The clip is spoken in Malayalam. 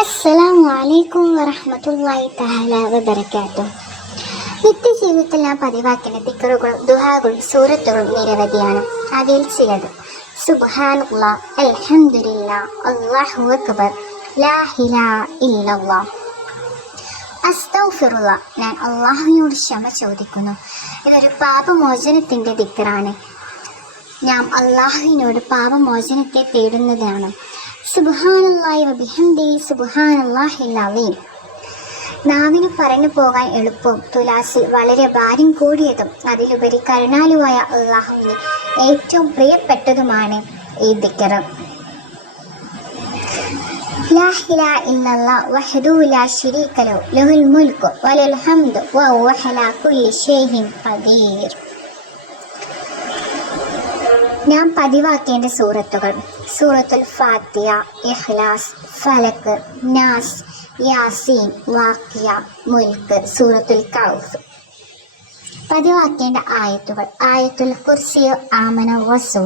അസ്സലാമു വലൈക്കും വറഹ്മത്തുള്ളാഹി തആല വബറകാതുഹു. നിത്യജീവിതത്തിൽ നാം പതിവാക്കുന്ന തിക്കറുകളും ദുഹാകളും സൂറത്തുകളും നിരവധിയാണ്. അവയിൽ ചിലത് ഇല്ലല്ലാ. അസ്തഗ്ഫിറുള്ള ഞാൻ അള്ളാഹുവിനോട് ക്ഷമ ചോദിക്കുന്നു. ഇതൊരു പാപമോചനത്തിന്റെ ദിക്കറാണ് ഞാൻ അള്ളാഹുവിനോട് പാപമോചനത്തെ തേടുന്നതാണ്. സുബാനല്ലാഹി നാവിന് പറഞ്ഞു പോകാൻ എളുപ്പവും തുലാസിൽ വളരെ ഭാര്യം കൂടിയതും അതിലുപരി കരുണാലുവായ അള്ളാഹുവിന് ഏറ്റവും പ്രിയപ്പെട്ടതുമാണ് ഈ ദിക്കറ്. لا إله മുൽക്കോ الله وحده لا شريك له له നാം പതിവാക്കേണ്ട സൂറത്തുകൾ. സൂറത്തുൽ ഫാത്തിയ ഇഖ്ലാസ് ഫലക്ക് നാസ് യാസീൻ വാക്കിയ മുൽക്ക് സൂറത്തുൽ കൗഫ്. പതിവാക്കേണ്ട ആയത്തുകൾ. ആയത്തുൽ കുർസിയോ ആമന വസൂ.